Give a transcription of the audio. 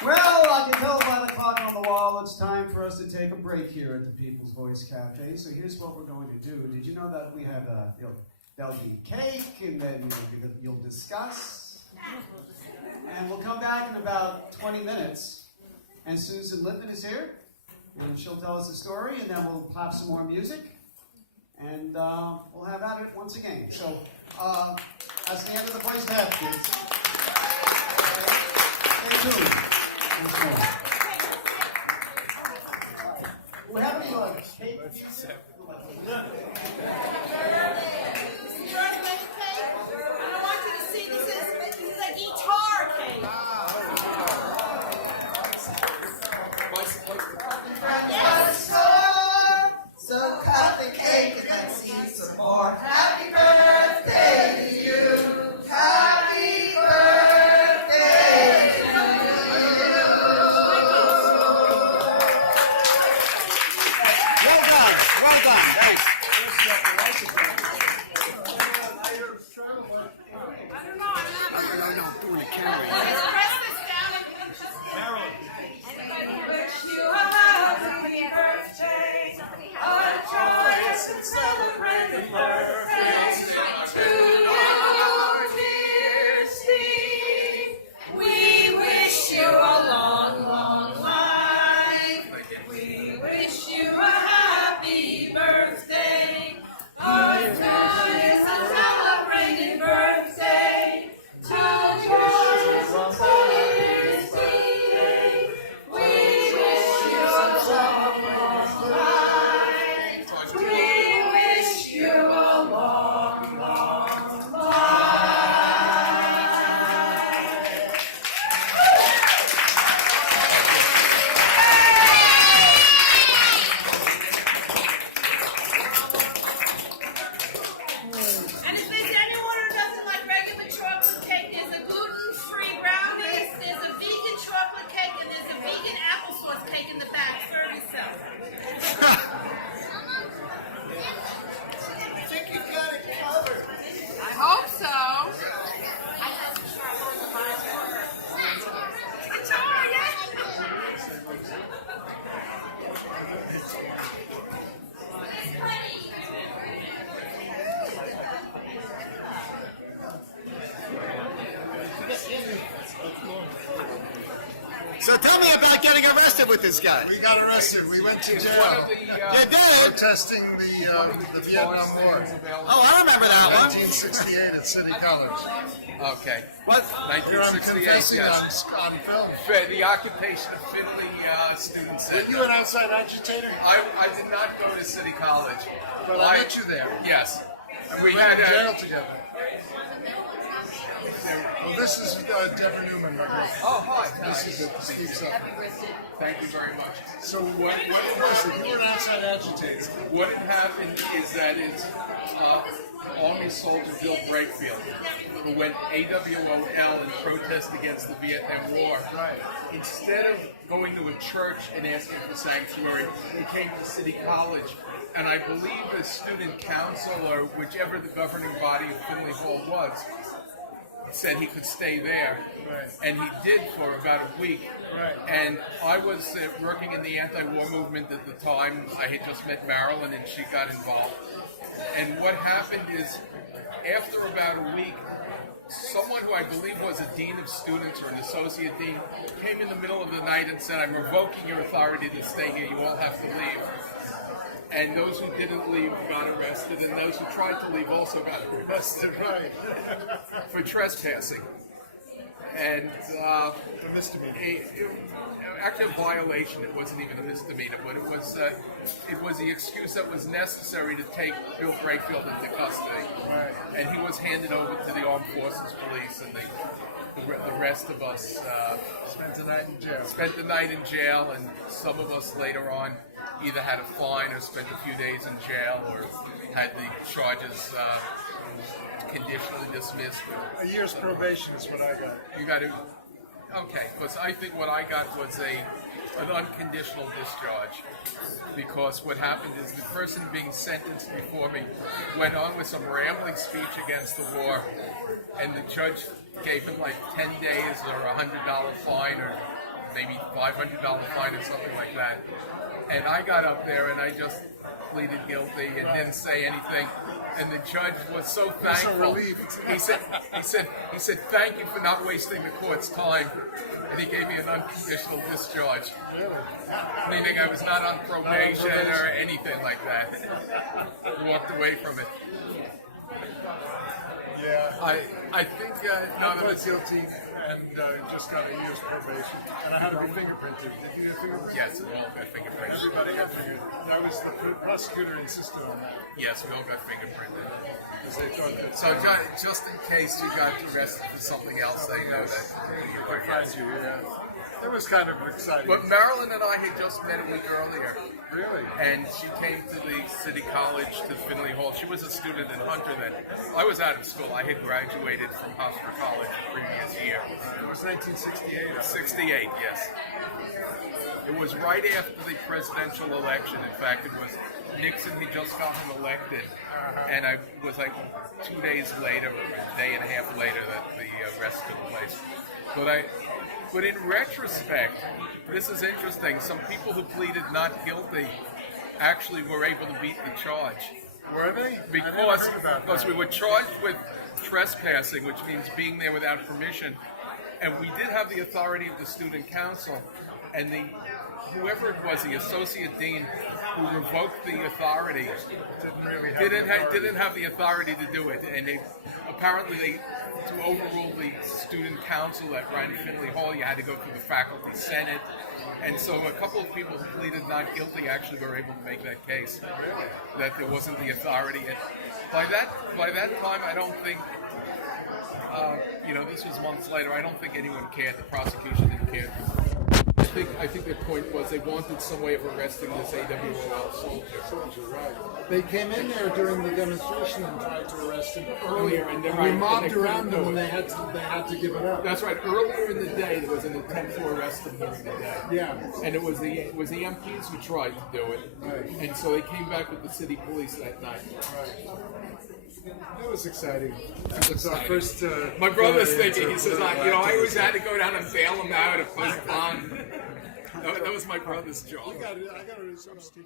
Well, I can tell by the clock on the wall it's time for us to take a break here at the People's Voice Cafe. So here's what we're going to do. Did you know that we have there'll be cake, and then you'll discuss, and we'll come back in about 20 minutes. And Susan Lippman is here, and she'll tell us a story, and then we'll have some more music, and we'll have at it once again. So that's the end of the Voice Cafe, kids. Stay tuned. Do we have any cake? I don't want you to see this is a guitar cake. Yes, so cut the cake and let's eat some more. Happy birthday to you. Happy birthday to you. Well done. Thanks. I don't know. No, doing a camera. Let's press this down. Marilyn. Wish you a happy birthday. A joyous and celebrating birthday to you, dear Steve. We wish you a long, long life. We wish you a happy birthday. A joyous and celebrating birthday to joyous and celebrating Steve. We wish you a long, long life. We wish you a long, long life. And if there's anyone who doesn't like regular chocolate cake, there's a gluten-free brownies, there's a vegan chocolate cake, and there's a vegan applesauce cake in the back. Serve yourself. I think you've got it covered. I hope so. Guitar, So tell me about getting arrested with this guy. We got arrested. We went to One jail of the, You did? protesting the Viet Nam War. Oh, I remember that one. 1968 at City College. Okay. What? Here I'm 1968, confessing yes. on film. The occupation of fiddling students. Were you an outside agitator? I did not go to City College. But I met you there. Yes. And We we went had to jail together. Well, this is Deborah Newman, my girlfriend. Oh, hi. This is it. Speaks up. Thank you very much. So what it was, if you were an outside agitator, What had happened is that Army soldier Bill Brakefield, who went AWOL and protest against the Viet Nam War. Right. Instead of going to a church and asking for sanctuary, he came to City College. And I believe the student council, or whichever the governing body of Finley Hall was, said he could stay there. Right. And he did for about a week. Right. And I was working in the anti-war movement at the time. I had just met Marilyn, and she got involved. And what happened is, after about a week, someone who I believe was a dean of students or an associate dean came in the middle of the night and said, "I'm revoking your authority to stay here. You all have to leave." And those who didn't leave got arrested, and those who tried to leave also got arrested right. for trespassing. And A misdemeanor. actually a violation. It wasn't even a misdemeanor, but it was the excuse that was necessary to take Bill Brakefield into custody. Right. And he was handed over to the Armed Forces Police, and the rest of us Spent the night in jail. spent the night in jail, and some of us later on either had a fine or spent a few days in jail or had the charges conditionally dismissed. A year's probation is what I got. You got to, okay, because I think what I got was an unconditional discharge. Because what happened is the person being sentenced before me went on with some rambling speech against the war, and the judge gave him like 10 days or $100 fine or maybe $500 fine or something like that. And I got up there and I just pleaded guilty and didn't say anything. And the judge was so thankful. He said, "Thank you for not wasting the court's time." And he gave me an unconditional discharge, meaning I was not on probation or anything like that. Walked away from it. Yeah. I think I pled guilty and just got a year's probation. And I had to be fingerprinted. Did you get fingerprinted? yes, we all got fingerprinted. Everybody got fingerprinted. That was the prosecutor insisted on that. Yes, we all got fingerprinted. Because they thought that So just in case you got arrested for something else, they know that you were find you, yeah. It was kind of exciting. But Marilyn and I had just met a week earlier, Really? and she came to the City College, to Finley Hall. She was a student in Hunter then. I was out of school. I had graduated from Hofstra College the previous year. It was 1968. 68, yes. It was right after the presidential election. In fact, it was Nixon had just gotten elected, and I was like 2 days later, or a day and a half later, that the arrest took place. But in retrospect, this is interesting. Some people who pleaded not guilty actually were able to beat the charge. Were they? Because we were charged with trespassing, which means being there without permission, and we did have the authority of the student council, and whoever it was, the associate dean who revoked the authority, didn't have the authority to do it, and to overrule the student council that ran Finley Hall, you had to go through the faculty senate, and so a couple of people who pleaded not guilty actually were able to make that case, that there wasn't the authority. And by that time, I don't think, this was months later, I don't think anyone cared. The prosecution didn't care. I think their point was they wanted some way of arresting this AWOL soldier. Right. They came in there during the demonstration and tried to arrest him earlier, And we mobbed around them, and they had to give it up. That's right. Earlier in the day, there was an attempt to arrest him during the day. Yeah. And it was the MPs who tried to do it. Right. And so they came back with the city police that night. Right. That was exciting. It was our first. My brother's thinking. He says, I always had to go down and bail him out at post bond. That was my brother's job. I got to do some Steve.